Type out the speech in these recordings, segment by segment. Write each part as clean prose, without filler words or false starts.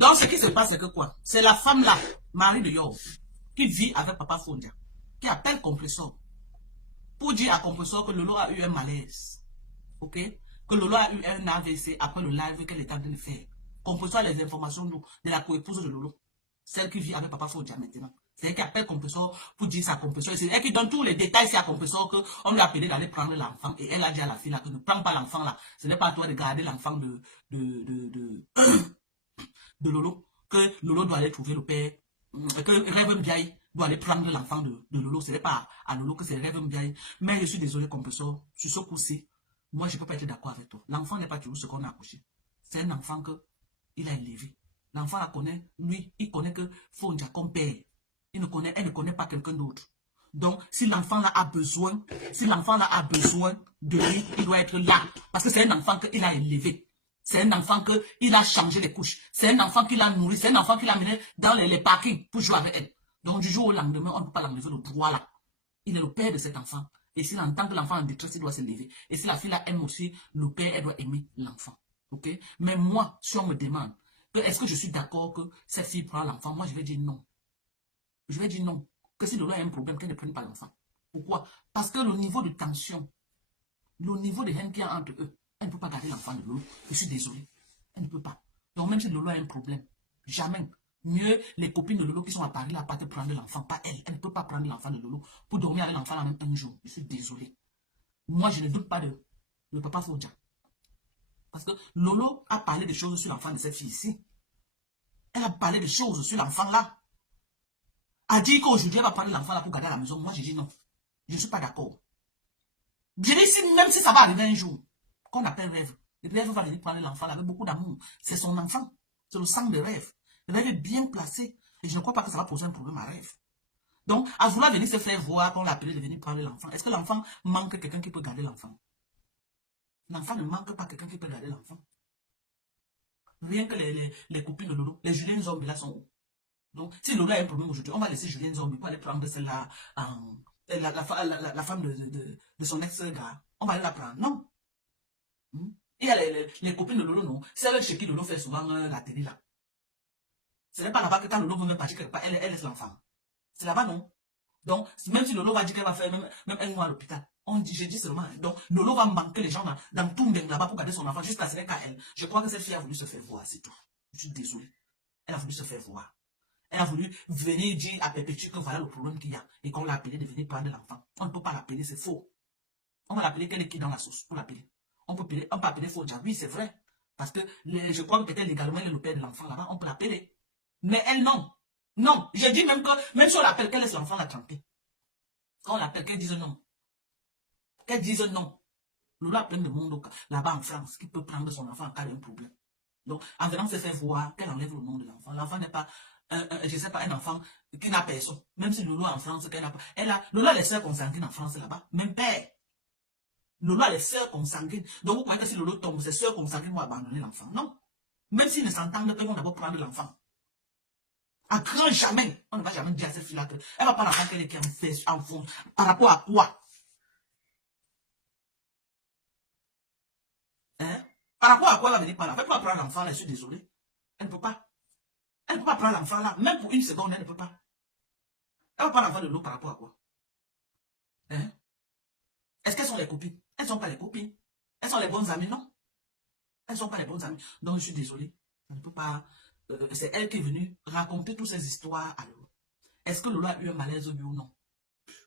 Donc, ce qui se passe, c'est que quoi? C'est la femme là, Marie de Yor, qui vit avec Papa Fondia, qui appelle Compressor pour dire à Compressor que Lolo a eu un malaise. Ok? Que Lolo a eu un AVC après le live qu'elle est en train de faire. Compressor a les informations de la coépouse de Lolo. Celle qui vit avec Papa Fondia maintenant. C'est elle qui appelle Compressor pour dire ça à Compressor. C'est elle qui donne tous les détails à Compressor qu'on lui a appelé d'aller prendre l'enfant. Et elle a dit à la fille là que ne prends pas l'enfant là. Ce n'est pas à toi de garder l'enfant de Lolo. Que Lolo doit aller trouver le père. Que Rêve Mbiaye doit aller prendre l'enfant de Lolo. Ce n'est pas à Lolo que c'est Rêve Mbiaye. Mais je suis désolé, Compressor. Sur ce coup-ci, moi je ne peux pas être d'accord avec toi. L'enfant n'est pas toujours ce qu'on a accouché. C'est un enfant qu'il a élevé. L'enfant la connaît, lui, il connaît que Fondia comme père. Elle ne connaît pas quelqu'un d'autre. Donc, si l'enfant là a besoin, de lui, il doit être là. Parce que c'est un enfant qu'il a élevé. C'est un enfant qu'il a changé les couches. C'est un enfant qu'il a nourri. C'est un enfant qu'il a mené dans les parkings pour jouer avec elle. Donc, du jour au lendemain, on ne peut pas l'enlever le droit là. Il est le père de cet enfant. Et s'il entend que l'enfant est en détresse, il doit se lever. Et si la fille là aime aussi le père, elle doit aimer l'enfant. Ok? Mais moi, si on me demande, est-ce que je suis d'accord que cette fille prend l'enfant, moi je vais dire non. Je vais dire non. Que si Lolo a un problème, qu'elle ne prenne pas l'enfant. Pourquoi? Parce que le niveau de tension, le niveau de haine qu'il y a entre eux, elle ne peut pas garder l'enfant de Lolo. Je suis désolé. Elle ne peut pas. Donc même si Lolo a un problème, jamais. Mieux les copines de Lolo qui sont à Paris là, pas te prendre l'enfant, pas elle. Elle ne peut pas prendre l'enfant de Lolo pour dormir avec l'enfant là même un jour. Je suis désolé. Moi, je ne doute pas de Papa Fondia. Parce que Lolo a parlé des choses sur l'enfant de cette fille ici. Elle a parlé des choses sur l'enfant là. A dit qu'aujourd'hui, elle va prendre l'enfant là pour garder à la maison. Moi, j'ai dit non. Je ne suis pas d'accord. Je dis, même si ça va arriver un jour, qu'on appelle Rêve, Rêve va venir prendre l'enfant avec beaucoup d'amour. C'est son enfant. C'est le sang de Rêve. Rêve est bien placé. Et je ne crois pas que ça va poser un problème à Rêve. Donc, à vouloir venir se faire voir, qu'on l'a appelé de venir prendre l'enfant, est-ce que l'enfant manque quelqu'un qui peut garder l'enfant? L'enfant ne manque pas quelqu'un qui peut garder l'enfant. Rien que les copines de Lolo, les Julien Zombi là sont où? Donc, si Lolo a un problème aujourd'hui, on va laisser Julien Zombi pour aller prendre celle-là, la femme de son ex-gars. On va aller la prendre. Non. Il y a les copines de Lolo, non. Celle chez qui Lolo fait souvent la télé là. Ce n'est pas là-bas que quand Lolo veut partir quelque part, elle laisse l'enfant. C'est là-bas, non. Donc, même si Lolo va dire qu'elle va faire même un mois à l'hôpital, je dis seulement. Donc, Lolo va manquer les gens dans tout le monde là-bas pour garder son enfant jusqu'à ce qu'à elle. Je crois que cette fille a voulu se faire voir, c'est tout. Je suis désolé. Elle a voulu se faire voir. Elle a voulu venir dire à Perpétue que voilà le problème qu'il y a et qu'on l'a appelé de venir prendre l'enfant. On ne peut pas l'appeler, c'est faux. On va l'appeler qu'elle est qui dans la sauce pour l'appeler. On peut appeler Fondia. Oui, c'est vrai. Parce que je crois que peut-être légalement, elle est le père de l'enfant là-bas. On peut l'appeler. Mais elle, non. Non. J'ai dit même que, même si on l'appelle, qu'elle laisse l'enfant la tremper. Quand on l'appelle, qu'elle dise non. Qu'elle dise non. Lolo a plein de monde là-bas en France qui peut prendre son enfant en cas d'un problème. Donc, en venant se faire voir, qu'elle enlève le nom de l'enfant. L'enfant n'est pas, je ne sais pas, un enfant qui n'a personne. Même si Lolo en France, qu'elle n'a pas. Lolo a les sœurs consanguines en France là-bas. Même père. Lolo a les sœurs consanguines. Donc, vous croyez que si Lolo tombe, ses sœurs consanguines vont abandonner l'enfant. Non. Même s'ils ne s'entendent pas, ils vont d'abord prendre l'enfant. À grand jamais. On ne va jamais dire à cette fille-là qu'elle ne va pas l'enfant qu'elle est en fond. Par rapport à quoi? Hein? Par rapport à quoi elle va venir par là? Elle ne peut pas prendre l'enfant là, je suis désolé. Elle ne peut pas. Elle ne peut pas prendre l'enfant là. Même pour une seconde, elle ne peut pas. Elle va prendre l'enfant de l'eau par rapport à quoi? Hein? Est-ce qu'elles sont les copines? Elles ne sont pas les copines. Elles sont les bonnes amies, non? Elles ne sont pas les bonnes amies. Donc je suis désolé. Je ne peux pas. C'est elle qui est venue raconter toutes ces histoires à Lolo. Est-ce que Lolo a eu un malaise oui ou non?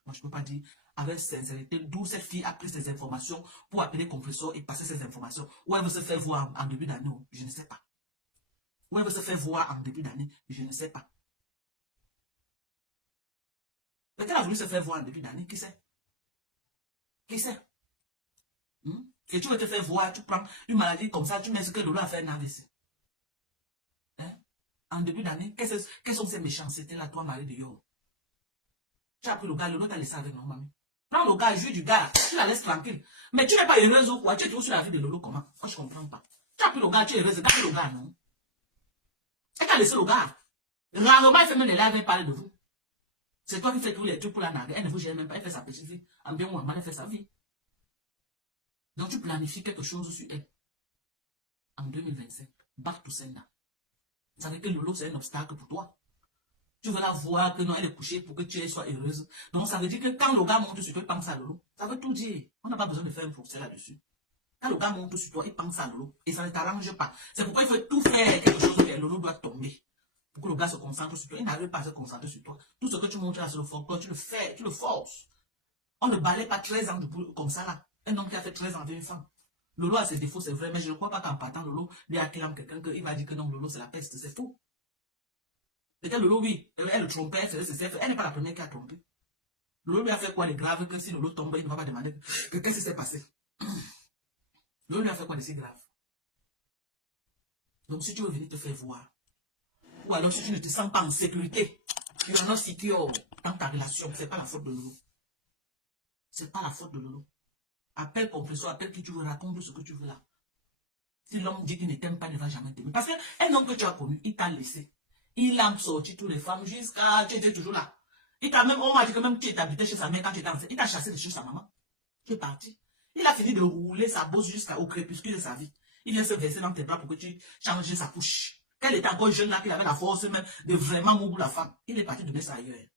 Moi, je ne peux pas dire avec sincérité d'où cette fille a pris ces informations pour appeler Compressor et passer ces informations. Où elle veut se faire voir en début d'année, je ne sais pas. Où elle veut se faire voir en début d'année, je ne sais pas. Peut-être qu'elle a voulu se faire voir en début d'année, qui sait? Qui sait? Et tu veux te faire voir, tu prends une maladie comme ça, tu mets ce que Lolo a fait un AVC. Hein? En début d'année, quelles sont ces méchancetés-là, toi, Marie de Yor? Tu as pris le gars, Lolo t'a laissé avec mamie. Prends le gars, jouis du gars, tu la laisses tranquille. Mais tu n'es pas heureuse ou quoi? Tu es toujours sur la vie de Lolo, comment? Moi, je ne comprends pas. Tu as pris le gars, tu es heureuse, garde le gars, non? Et tu as laissé le gars. Rarement, elle fait même les lives, elle parle de vous. C'est toi qui fais tous les trucs pour la narguer. Elle ne vous gère même pas, elle fait sa petite vie. En bien ou en mal, elle fait sa vie. Donc, tu planifies quelque chose sur elle. En 2025. Back to sender. Ça veut dire que Lolo, c'est un obstacle pour toi. Tu veux la voir que non, elle est couchée pour que tu sois heureuse. Donc, ça veut dire que quand le gars monte sur toi, il pense à Lolo. Ça veut tout dire. On n'a pas besoin de faire un procès là-dessus. Quand le gars monte sur toi, il pense à Lolo. Et ça ne t'arrange pas. C'est pourquoi il faut tout faire quelque chose que Lolo doit tomber. Pour que le gars se concentre sur toi. Il n'arrive pas à se concentrer sur toi. Tout ce que tu montres là sur le folklore, tu le fais, tu le forces. On ne balaye pas 13 ans de boulot comme ça là. Un homme qui a fait 13 ans avec une femme. Lolo a ses défauts, c'est vrai, mais je ne crois pas qu'en partant, Lolo lui acclame quelqu'un qu'il va dire que non, Lolo c'est la peste, c'est faux. Peut-être Lolo, oui, elle le trompait, elle n'est pas la première qui a trompé. Lolo lui a fait quoi de grave que si Lolo tombe, il ne va pas demander que qu'est-ce qui s'est passé. Lolo lui a fait quoi de si grave. Donc si tu veux venir te faire voir, ou alors si tu ne te sens pas en sécurité, tu en as secure dans ta relation, c'est pas la faute de Lolo. C'est pas la faute de Lolo. Appelle compresseur, appelle qui tu veux, raconte ce que tu veux là. Si l'homme dit qu'il ne t'aime pas, il ne va jamais t'aimer. Parce qu'un homme que tu as connu, il t'a laissé. Il a sorti toutes les femmes jusqu'à... Tu étais toujours là. Il t'a même... On m'a dit que même tu habitais chez sa mère quand tu étais enceinte. Il t'a chassé de chez sa maman. Tu es parti. Il a fini de rouler sa bosse jusqu'au crépuscule de sa vie. Il vient se verser dans tes bras pour que tu changes sa couche. Qu'elle était encore jeune là, qu'il avait la force même de vraiment mourir la femme. Il est parti donner ça ailleurs.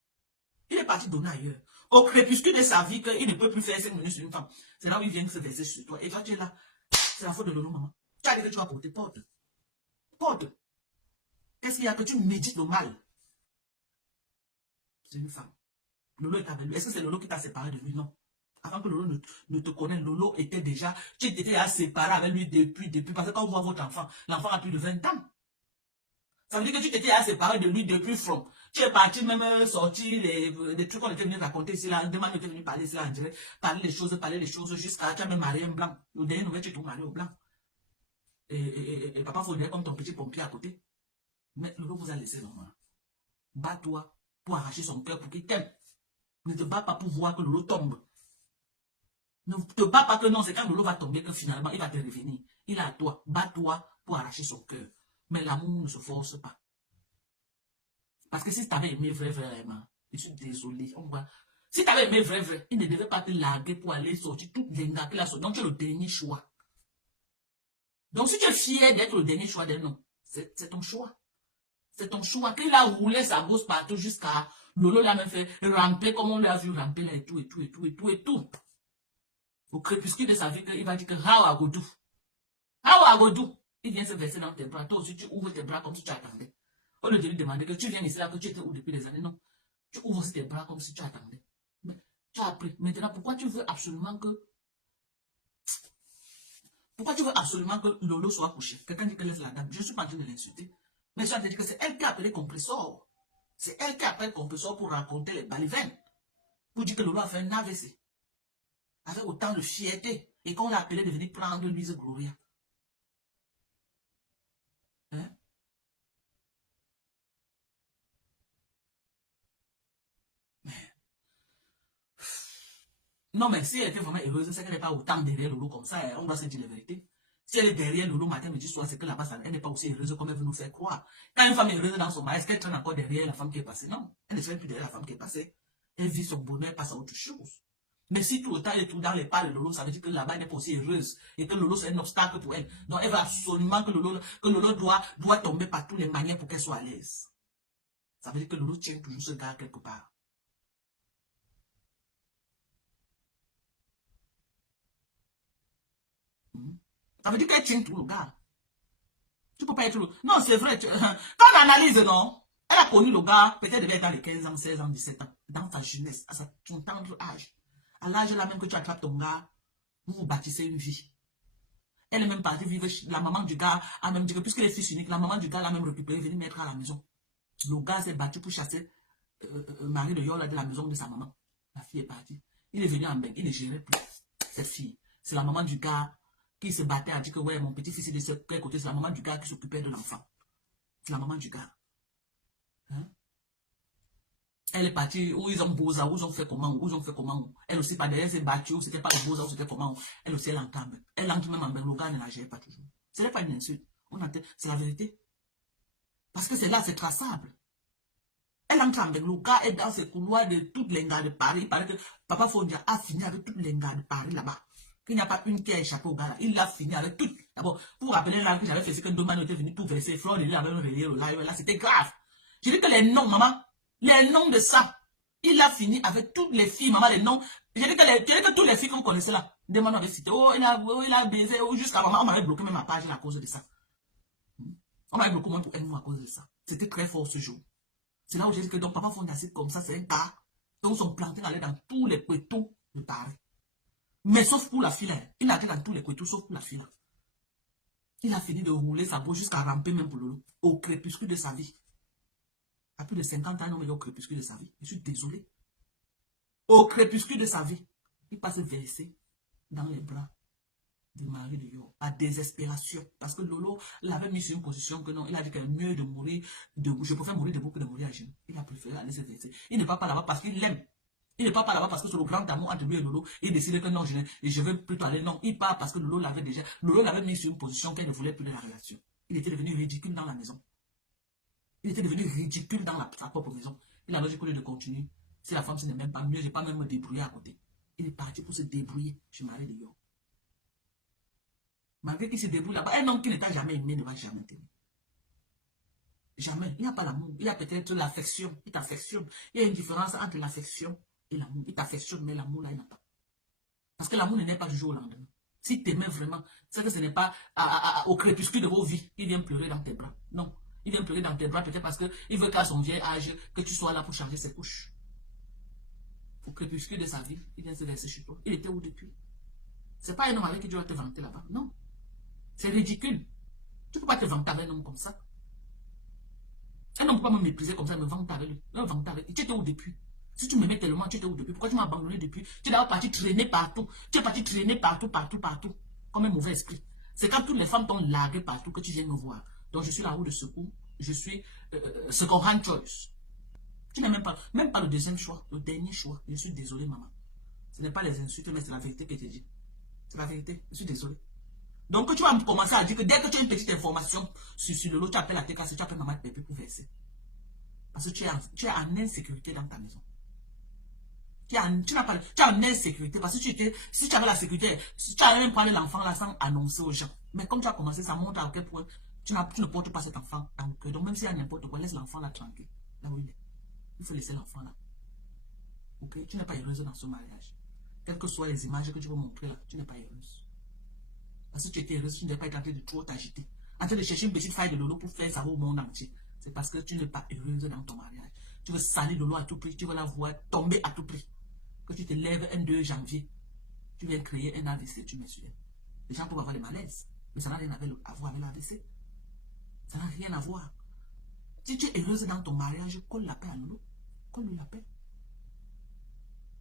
Il est parti donner ailleurs. Au crépuscule de sa vie, qu'il ne peut plus faire 5 minutes sur une femme. C'est là où il vient se verser sur toi. Et toi, tu es là. C'est la faute de Lolo, maman. Tu as dit que tu vas porter porte. Porte. Qu'est-ce qu'il y a que tu médites le mal? C'est une femme. Lolo est avec lui. Est-ce que c'est Lolo qui t'a séparé de lui? Non. Avant que Lolo ne te connaisse, Lolo était déjà... Tu étais déjà séparé avec lui depuis. Parce que quand on voit votre enfant, l'enfant a plus de 20 ans. Ça veut dire que tu t'étais séparé de lui depuis From. Tu es parti même sortir les trucs qu'on était venu raconter ici, là. Demain, on était venu parler ici, là, on dirait. Parler les choses jusqu'à... Tu as même marié un blanc. Le dernier nouvelle, tu es marié au blanc. Et papa faudrait comme ton petit pompier à côté. Mais Lolo vous a laissé normalement. Bats-toi pour arracher son cœur pour qu'il t'aime. Ne te bats pas pour voir que Lolo tombe. Ne te bats pas que non, c'est quand Lolo va tomber que finalement il va te revenir. Il est à toi. Bats-toi pour arracher son cœur. Mais l'amour ne se force pas. Parce que si tu avais aimé vraiment, je suis désolé. Si tu avais aimé vrai, il ne devait pas te larguer pour aller sortir toutes les gars qu'il a sorti. Donc tu es le dernier choix. Donc si tu es fier d'être le dernier choix d'un homme, c'est ton choix. C'est ton choix. Qu'il a roulé sa bosse partout jusqu'à... Lolo l'a même fait ramper comme on l'a vu ramper là et tout. Au crépuscule de sa vie, il va dire que how I go do. Il vient se verser dans tes bras. Toi aussi, tu ouvres tes bras comme si tu attendais. On ne te lui demander que tu viens ici là, que tu étais où depuis des années. Non. Tu ouvres aussi tes bras comme si tu attendais. Mais tu as appris. Maintenant, pourquoi tu veux absolument que Lolo soit couché? Quelqu'un dit que laisse la dame. Je ne suis pas en train de l'insulter. Mais je te dis que c'est elle qui a appelé compresseur. C'est elle qui appelle compresseur pour raconter les balivernes. Pour dire que Lolo a fait un AVC. Avec autant de fierté. Et qu'on l'a appelé de venir prendre Louise Gloria. Hein? Non, mais si elle était vraiment heureuse, c'est qu'elle n'est pas autant derrière Lolo comme ça. On doit se dire la vérité. Si elle est derrière Lolo matin, midi, soir, c'est que là-bas, elle n'est pas aussi heureuse comme elle veut nous faire croire. Quand une femme est heureuse dans son mariage, est-ce qu'elle traîne encore derrière la femme qui est passée? Non. Elle ne traîne plus derrière la femme qui est passée. Elle vit son bonheur, elle passe à autre chose. Mais si tout le temps elle est tout dans les pas de Lolo, ça veut dire que là-bas, elle n'est pas aussi heureuse. Et que Lolo, c'est un obstacle pour elle. Donc, elle veut absolument que Lolo doit tomber par toutes les manières pour qu'elle soit à l'aise. Ça veut dire que Lolo tient toujours ce gars quelque part. Ça veut dire qu'elle tient tout le gars. Tu peux pas être le... Non, c'est vrai. Quand on analyse, non, elle a connu le gars, peut-être devait être dans les 15 ans, 16 ans, 17 ans, dans sa jeunesse, à son tendre âge. À l'âge là même que tu attrapes ton gars, vous vous bâtissez une vie. Elle est même partie vivre, la maman du gars a même dit que puisqu'elle est fils unique, la maman du gars l'a même récupéré, venir mettre à la maison. Le gars s'est battu pour chasser Marie de Yola de la maison de sa maman. La fille est partie. Il est venu en bain, il ne gérait plus cette fille. C'est la maman du gars qui se battait à dire que ouais, mon petit-fils est de ce côté, c'est la maman du gars qui s'occupait de l'enfant. C'est la maman du gars. Hein? Elle est partie, où ils ont beau où ils ont fait comment, Elle aussi, pas derrière, s'est battue, où c'était pas le beau où c'était comment, elle aussi, elle entend. Elle entre même en bain, le gars ne la gère pas toujours. Ce n'est pas une insulte. C'est la vérité. Parce que c'est là, c'est traçable. Elle entre en bain, le gars est dans ces couloirs de toutes les gars de Paris. Il paraît que Papa Fondia a fini avec toutes les gars de Paris là-bas. qu'il n'y a pas une qui a échappé au gars là. Il a fini avec tout. D'abord, pour rappeler là que j'avais fait ce que Domano était venu tout verser, Flore, il avait relayé le live, là, c'était grave. Je dis que les noms, maman, les noms de ça, il a fini avec toutes les filles, maman, les noms. Je dis que toutes les filles que vous connaissez là, Domano avait cité, oh, il a baisé, oh, jusqu'à maman, on m'avait bloqué même ma page à cause de ça. On m'avait bloqué même pour un mois à cause de ça. C'était très fort ce jour. C'est là où j'ai dit que donc papa Fondacide comme ça, c'est un gars. Donc ils sont plantés dans tous les couetons de Paris. Mais sauf pour la fille, il a été dans tous les couetons, sauf pour la fille. Il a fini de rouler sa bouche jusqu'à ramper même pour Lolo. Au crépuscule de sa vie. À plus de 50 ans, non, mais au crépuscule de sa vie. Je suis désolé. Au crépuscule de sa vie, il passe versé dans les bras du mari de Yo, à désespération. Parce que Lolo l'avait mis sur une position que non, il a dit qu'il est mieux de mourir debout. Je préfère mourir debout que de mourir à genoux. Il a préféré aller se verser. Il ne va pas là-bas parce qu'il l'aime. Il ne part pas là-bas parce que c'est le grand amour entre lui et Lolo. Il décide que non, je veux plutôt aller. Non, il part parce que Lolo l'avait déjà. Lolo l'avait mis sur une position qu'elle ne voulait plus de la relation. Il était devenu ridicule dans la maison. Il était devenu ridicule dans sa propre maison. Il a logique de continuer. Si la femme, ce n'est même pas mieux, je n'ai pas même me débrouiller à côté. Il est parti pour se débrouiller chez Marie de Yo. Malgré qu'il se débrouille là-bas, un homme qui ne t'a jamais aimé ne va jamais t'aimer. Jamais. Il n'y a pas l'amour. Il y a peut-être l'affection. Il t'affectionne. Il y a une différence entre l'affection et l'amour. Il t'affectionne, mais l'amour là, il n'a pas. Parce que l'amour ne naît pas du jour au lendemain. Si tu aimais vraiment, c'est que ce n'est pas au crépuscule de vos vies. Il vient pleurer dans tes bras. Non. Il vient pleurer dans tes bras peut-être parce qu'il veut qu'à son vieil âge, que tu sois là pour changer ses couches. Au crépuscule de sa vie, il vient se verser chez toi. Il était où depuis? C'est pas un homme avec qui tu vas te vanter là-bas. Non. C'est ridicule. Tu ne peux pas te vanter avec un homme comme ça. Un homme ne peut pas me mépriser comme ça, me vanter avec lui. Me vanter avec lui. Tu étais où depuis? Si tu m'aimais tellement, tu étais où depuis? Pourquoi tu m'as abandonné depuis? Tu es d'abord parti traîner partout. Tu es parti traîner partout. Comme un mauvais esprit. C'est quand toutes les femmes t'ont largué partout que tu viens me voir. Donc je suis la roue de secours. Je suis second hand choice. Tu n'as même pas le deuxième choix, le dernier choix. Je suis désolé, maman. Ce n'est pas les insultes, mais c'est la vérité que je te dis. C'est la vérité. Je suis désolé. Donc tu vas commencer à dire que dès que tu as une petite information sur le lot, tu appelles la TKC, tu appelles maman de Pépé pour verser. Parce que tu es en insécurité dans ta maison. Tu es en insécurité. Parce que si tu avais la sécurité, si tu avais même parlé l'enfant là sans annoncer aux gens. Mais comme tu as commencé, ça montre à quel point tu ne portes pas cet enfant dans le cœur. Donc même s'il y a n'importe quoi, laisse l'enfant là tranquille. Là où il est. Il faut laisser l'enfant là. Ok? Tu n'es pas heureuse dans ce mariage. Quelles que soient les images que tu veux montrer là, tu n'es pas heureuse. Parce que tu étais heureuse, tu n'es pas en train de trop t'agiter. En train de chercher une petite faille de Lolo pour faire ça au monde entier. C'est parce que tu n'es pas heureuse dans ton mariage. Tu veux salir Lolo à tout prix, tu veux la voir tomber à tout prix. Que tu te lèves un 2 janvier, tu viens créer un AVC, tu me souviens. Les gens peuvent avoir des malaises, mais ça n'a rien à voir avec l'AVC. Ça n'a rien à voir. Si tu es heureuse dans ton mariage, colle la paix à Lolo. Colle-lui la paix.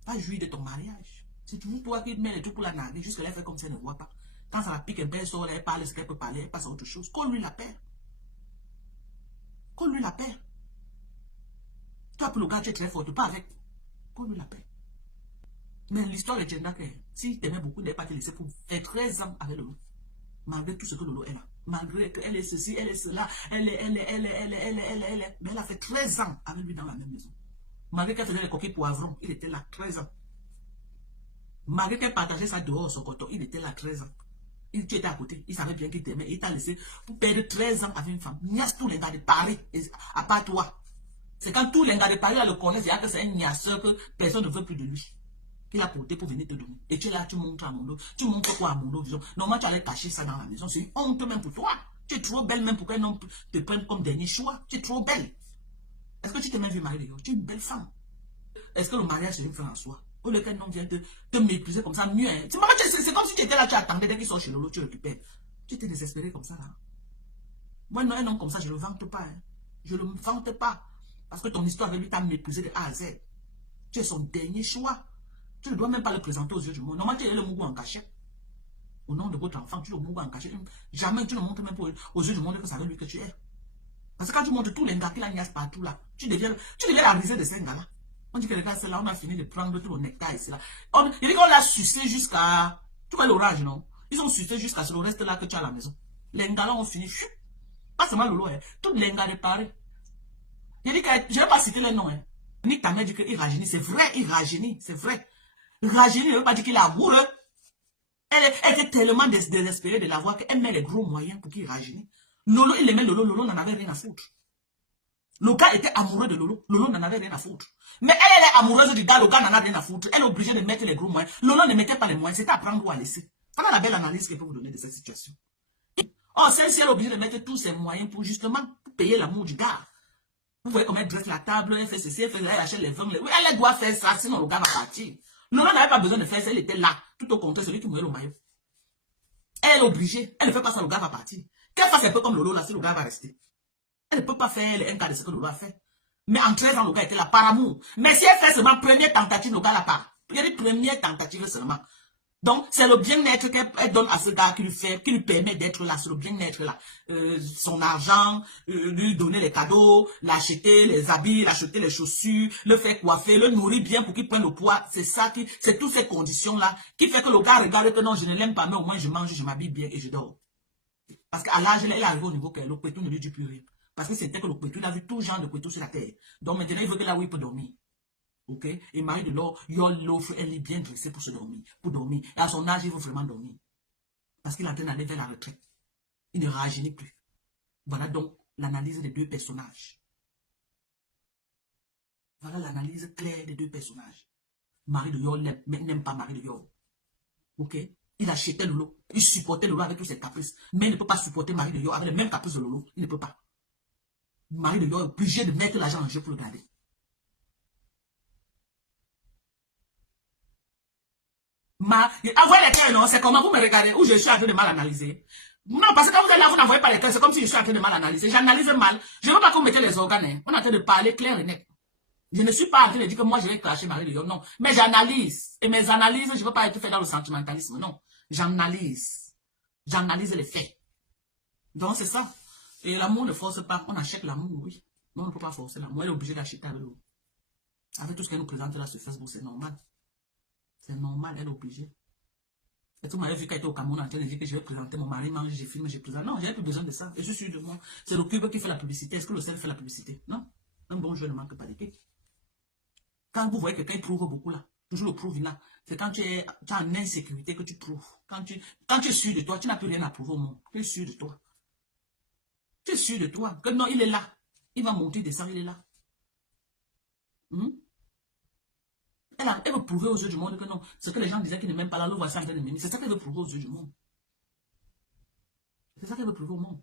Pas jouir de ton mariage. C'est toujours toi qui mets les trucs pour la narguer, jusque là, elle fait comme si elle ne voit pas. Quand ça la pique un peu, elle sort, elle parle ce qu'elle peut parler, elle passe à autre chose. Colle-lui la paix. Colle-lui la paix. Toi, pour le gars, tu es très fort, tu pas avec. Colle-lui la paix. Mais l'histoire est que si tu aimais beaucoup, il n'est pas te laisser pour faire 13 ans avec Lolo. Malgré tout ce que Lolo est là. Malgré qu'elle est ceci, elle est cela, elle est. Mais elle a fait 13 ans avec lui dans la même maison. Malgré qu'elle faisait les coquilles poivrons, il était là 13 ans. Malgré qu'elle partageait ça dehors, son coton, il était là 13 ans. Tu étais à côté, il savait bien qu'il t'aimait, il t'a laissé pour perdre 13 ans avec une femme. Niasse tous les gars de Paris, à part toi. C'est quand tous les gars de Paris là, le connaissent, il y a que c'est un niasseur que personne ne veut plus de lui. Qu'il a porté pour venir te donner. Et tu es là, tu montres à mon dos. Tu montres quoi à mon dos, disons. Normalement, tu allais cacher ça dans la maison. C'est une honte même pour toi. Tu es trop belle même pour qu'un homme te prenne comme dernier choix. Tu es trop belle. Est-ce que tu t'es même vu marier? Tu es une belle femme. Est-ce que le mariage, c'est une fin en soi? Au lieu qu'un homme vienne te mépriser comme ça, mieux. Hein? C'est comme si tu étais là, tu attendais dès qu'ils sont chez Lolo, tu récupères. Tu étais désespéré comme ça, là. Moi, non, un homme comme ça, je ne le vante pas. Hein. Je ne le vante pas. Parce que ton histoire avec lui t'a méprisé de A à Z. Tu es son dernier choix. Tu ne dois même pas le présenter aux yeux du monde. Normalement, tu es le mougou en cachet. Au nom de votre enfant, tu es le mougou en cachet. Jamais tu ne montres même pas aux yeux du monde que c'est avec lui que tu es. Parce que quand tu montres tous les gars qui la niassent partout là, tu deviens la risée de ces gars-là. On dit que les gars, c'est là, on a fini de prendre tout le nectar ici là. Il dit qu'on l'a sucé jusqu'à. Tu vois l'orage, non? Ils ont sucé jusqu'à ce le reste là que tu as à la maison. Les gars là ont fini. Pas seulement Lolo, hein. Tous les gars de Paris. Il dit que je ne vais pas citer les noms, hein. Nick ta mère dit qu'il rajeunit. C'est vrai, il rajeunit. C'est vrai. Rajeunit ne veut pas dire qu'il est amoureux. Elle était tellement désespérée de l'avoir qu'elle met les gros moyens pour qu'il rajeunisse. Lolo, il aimait Lolo, Lolo n'en avait rien à foutre. Le gars était amoureux de Lolo, Lolo n'en avait rien à foutre. Mais elle est amoureuse du gars, le gars n'en a rien à foutre. Elle est obligée de mettre les gros moyens. Lolo ne mettait pas les moyens, c'était à prendre ou à laisser. Voilà la belle analyse qu'elle peut vous donner de cette situation. Oh, celle-ci, elle est obligée de mettre tous ses moyens pour justement payer l'amour du gars. Vous voyez comment elle dresse la table, elle fait ceci, elle achète les vins. Oui, elle doit faire ça, sinon le gars va partir. Lolo n'avait pas besoin de faire ça, elle était là. Tout au contraire, celui qui mouillait le maillot. Elle est obligée, elle ne fait pas ça, le gars va partir. Qu'elle fasse un peu comme Lolo là, si le gars va rester. Elle ne peut pas faire un quart de ce que Lolo a fait. Mais en 13 ans, le gars était là par amour. Mais si elle fait seulement première tentative, le gars l'a pas. Il y a des premières tentatives seulement. Donc, c'est le bien-être qu'elle donne à ce gars qui lui permet d'être là, c'est le bien-être là. Son argent, lui donner les cadeaux, l'acheter, les habits, l'acheter les chaussures, le faire coiffer, le nourrir bien pour qu'il prenne le poids. C'est ça c'est toutes ces conditions-là qui fait que le gars regarde que non, je ne l'aime pas, mais au moins je mange, je m'habille bien et je dors. Parce qu'à l'âge, elle arrive au niveau que le couteau ne lui dit plus rien. Parce que c'était que le couteau, il a vu tout genre de couteau sur la terre. Donc maintenant, il veut que là où il peut dormir. Ok? Et Marie de l'or, l'offre, elle est bien dressée pour se dormir. Pour dormir. Et à son âge, il veut vraiment dormir. Parce qu'il est en train d'aller vers la retraite. Il ne rajeunit plus. Voilà donc l'analyse des deux personnages. Voilà l'analyse claire des deux personnages. Marie de Yor n'aime pas Marie de Yor. Ok? Il achetait Lolo. Il supportait Lolo avec tous ses caprices. Mais il ne peut pas supporter Marie de Yor avec les mêmes caprices de Lolo. Il ne peut pas. Marie de Yor est obligé de mettre l'argent en jeu pour le garder. Envoyez les clés, non, c'est comment vous me regardez, où je suis en train de mal analyser. Non, parce que quand vous êtes là, vous n'envoyez pas les clés, c'est comme si je suis en train de mal analyser. J'analyse mal. Je ne veux pas que vous mettez les organes. Hein. On est en train de parler clair et net. Je ne suis pas en train de dire que moi, je vais clasher Marie de Yor. Non. Mais j'analyse. Et mes analyses, je ne veux pas être fait dans le sentimentalisme. Non. J'analyse. J'analyse les faits. Donc, c'est ça. Et l'amour ne force pas. On achète l'amour, oui. Mais on ne peut pas forcer l'amour. Elle est obligée d'acheter avec l'eau. Avec tout ce qu'elle nous présente là sur Facebook, c'est normal. C'est normal, elle est obligée. Et tout le monde vu qu'elle était au Cameroun en train de dire que je vais présenter mon mari, mange, je filme, je présente. Non, j'ai plus besoin de ça. Je suis sûr de moi. C'est le cube qui fait la publicité. Est-ce que le sel fait la publicité? Non. Un bon jeu ne manque pas d'équipe. Quand vous voyez que quelqu'un prouve beaucoup là, toujours le prouve là, c'est quand tu es en insécurité que tu prouves. Quand tu es sûr de toi, tu n'as plus rien à prouver au monde. Tu es sûr de toi. Tu es sûr de toi. Que non, il est là. Il va monter, descendre, il est là. Elle veut prouver aux yeux du monde que non. Ce que les gens disaient qu'ils ne m'aiment pas là, le voici en train de m'aimer. C'est ça qu'elle veut prouver aux yeux du monde. C'est ça qu'elle veut prouver au monde.